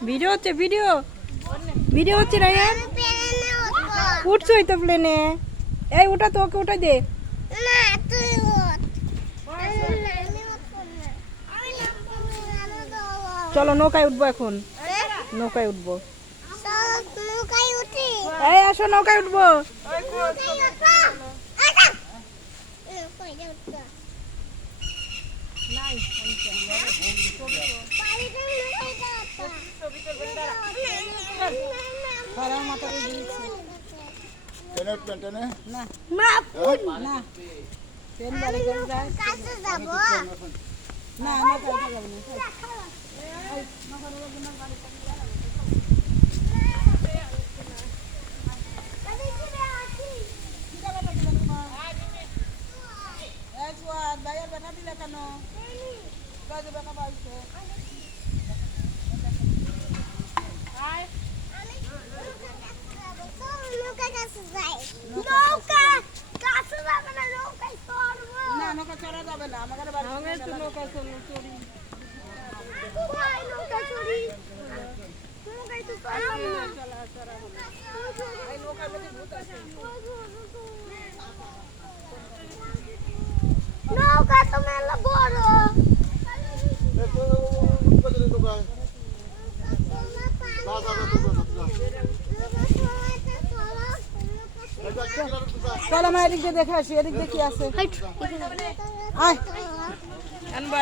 video হচ্ছে video হচ্ছে Ryan উঠছই তো প্লেনে এই ওটা তো ওকে উঠাই দে না তুই ওঠ চলো নৌকায় উঠবো এখন নৌকায় উঠবো নৌকায় উঠি এই আসো নৌকায় উঠবো নৌকা তো মেলা বড় চল আমরা এদিক দিয়ে দেখে আসি এদিক দিয়ে কি আছে আয় আনবা